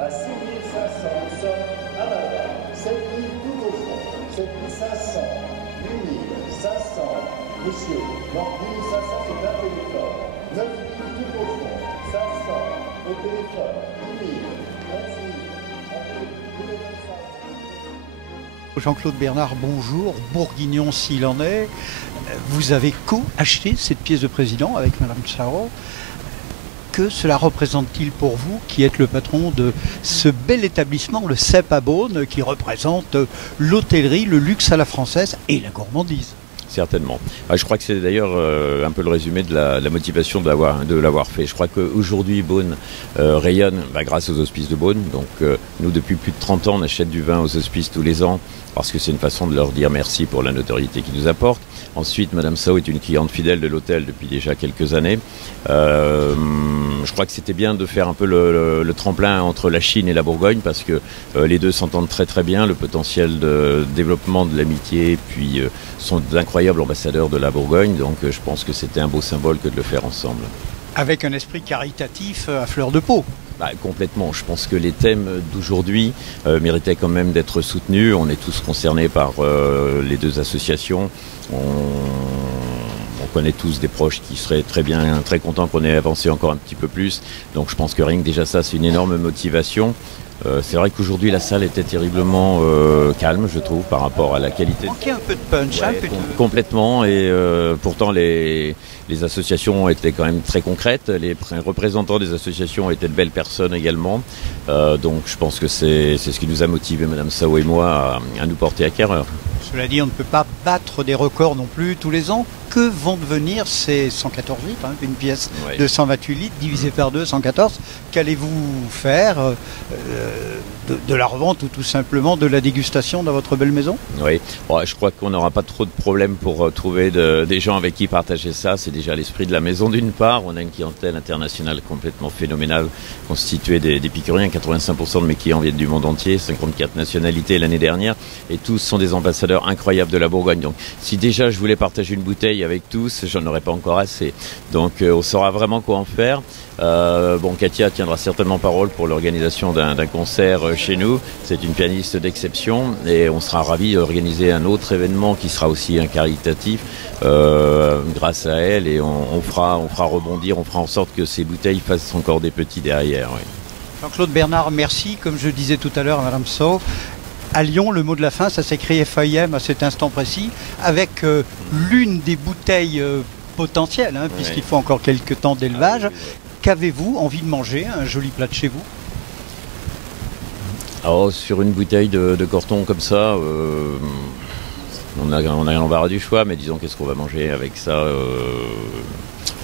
à 6 500, nous sommes à l'avant, 7 000 tout au fond, 7 500, 8 500, monsieur, non, 8 500 c'est un téléphone, 9 000 tout au fond, 500 au téléphone, 10 000, 11 000, Jean-Claude Bernard, bonjour, bourguignon s'il en est. Vous avez co-acheté cette pièce de président avec Madame Sao. Que cela représente-t-il pour vous, qui êtes le patron de ce bel établissement, le CEP à Beaune, qui représente l'hôtellerie, le luxe à la française et la gourmandise? Certainement. Je crois que c'est d'ailleurs un peu le résumé de la motivation de l'avoir fait. Je crois qu'aujourd'hui, Beaune rayonne grâce aux hospices de Beaune. Donc nous, depuis plus de 30 ans, on achète du vin aux hospices tous les ans parce que c'est une façon de leur dire merci pour la notoriété qu'ils nous apportent. Ensuite, Madame Sao est une cliente fidèle de l'hôtel depuis déjà quelques années. Je crois que c'était bien de faire un peu le tremplin entre la Chine et la Bourgogne parce que les deux s'entendent très très bien. Le potentiel de développement de l'amitié, puis sont d'incroyables ambassadeurs de la Bourgogne. Donc je pense que c'était un beau symbole que de le faire ensemble. Avec un esprit caritatif à fleur de peau. Complètement. Je pense que les thèmes d'aujourd'hui méritaient quand même d'être soutenus. On est tous concernés par les deux associations. On connaît tous des proches qui seraient très contents qu'on ait avancé encore un petit peu plus. Donc je pense que rien que déjà ça, c'est une énorme motivation. C'est vrai qu'aujourd'hui la salle était terriblement calme, je trouve, par rapport à la qualité. Il manquait un peu de punch, complètement. Et pourtant les associations étaient quand même très concrètes. Les représentants des associations étaient de belles personnes également. Donc je pense que c'est ce qui nous a motivés, Madame Sao et moi, à nous porter acquéreur. Cela dit, on ne peut pas battre des records non plus tous les ans. Que vont devenir ces 114 litres, une pièce de 128 litres divisée par 2, 114? Qu'allez-vous faire de la revente ou tout simplement de la dégustation dans votre belle maison? Oui, je crois qu'on n'aura pas trop de problèmes pour trouver des gens avec qui partager ça. C'est déjà l'esprit de la maison d'une part. On a une clientèle internationale complètement phénoménale, constituée d'épicuriens. 85% de mes clients viennent du monde entier, 54 nationalités l'année dernière, et tous sont des ambassadeurs incroyables de la Bourgogne. Donc si déjà je voulais partager une bouteille avec tous, j'en aurais pas encore assez. Donc on saura vraiment quoi en faire. Katia tiendra certainement parole pour l'organisation d'un concert chez nous. C'est une pianiste d'exception et on sera ravis d'organiser un autre événement qui sera aussi un caritatif grâce à elle, et on fera rebondir, on fera en sorte que ces bouteilles fassent encore des petits derrière. Oui. Jean-Claude Bernard, merci. Comme je disais tout à l'heure à Madame Sao, à Lyon, le mot de la fin, ça s'écrit FAIM à cet instant précis, avec l'une des bouteilles potentielles, puisqu'il faut encore quelques temps d'élevage. Qu'avez-vous envie de manger, un joli plat de chez vous? Alors, sur une bouteille de Corton comme ça, on a l'embarras du choix, mais disons, qu'est-ce qu'on va manger avec ça?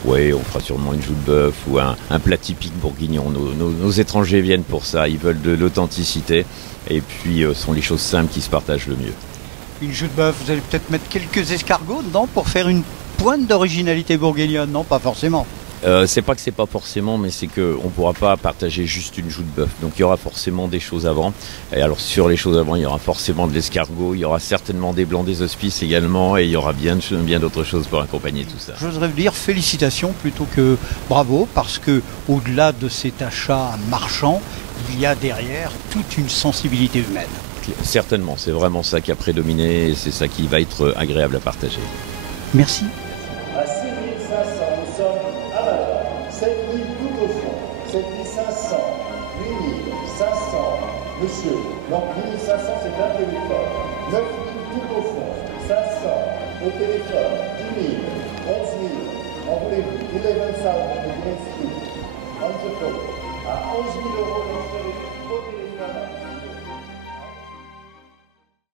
Oui, on fera sûrement une joue de bœuf ou un plat typique bourguignon. Nos étrangers viennent pour ça, ils veulent de l'authenticité. Et puis, sont les choses simples qui se partagent le mieux. Une joue de bœuf, vous allez peut-être mettre quelques escargots dedans pour faire une pointe d'originalité bourguignonne? Non, pas forcément. C'est pas que c'est pas forcément, mais c'est qu'on ne pourra pas partager juste une joue de bœuf. Donc il y aura forcément des choses avant. Et alors sur les choses avant, il y aura forcément de l'escargot, il y aura certainement des blancs des hospices également, et il y aura bien d'autres choses pour accompagner tout ça. J'oserais vous dire félicitations plutôt que bravo, parce que au-delà de cet achat marchand, il y a derrière toute une sensibilité humaine. Certainement, c'est vraiment ça qui a prédominé et c'est ça qui va être agréable à partager. Merci. À 6 500, nous sommes à l'avant, 7 000 tout au fond, 7 500, 8 500, monsieur, non, 8 500 c'est un téléphone, 9 000 tout au fond, 500 au téléphone, 10 000, 11 000, en voulez-vous, 11,000 on the phone, à 11 000 € au téléphone.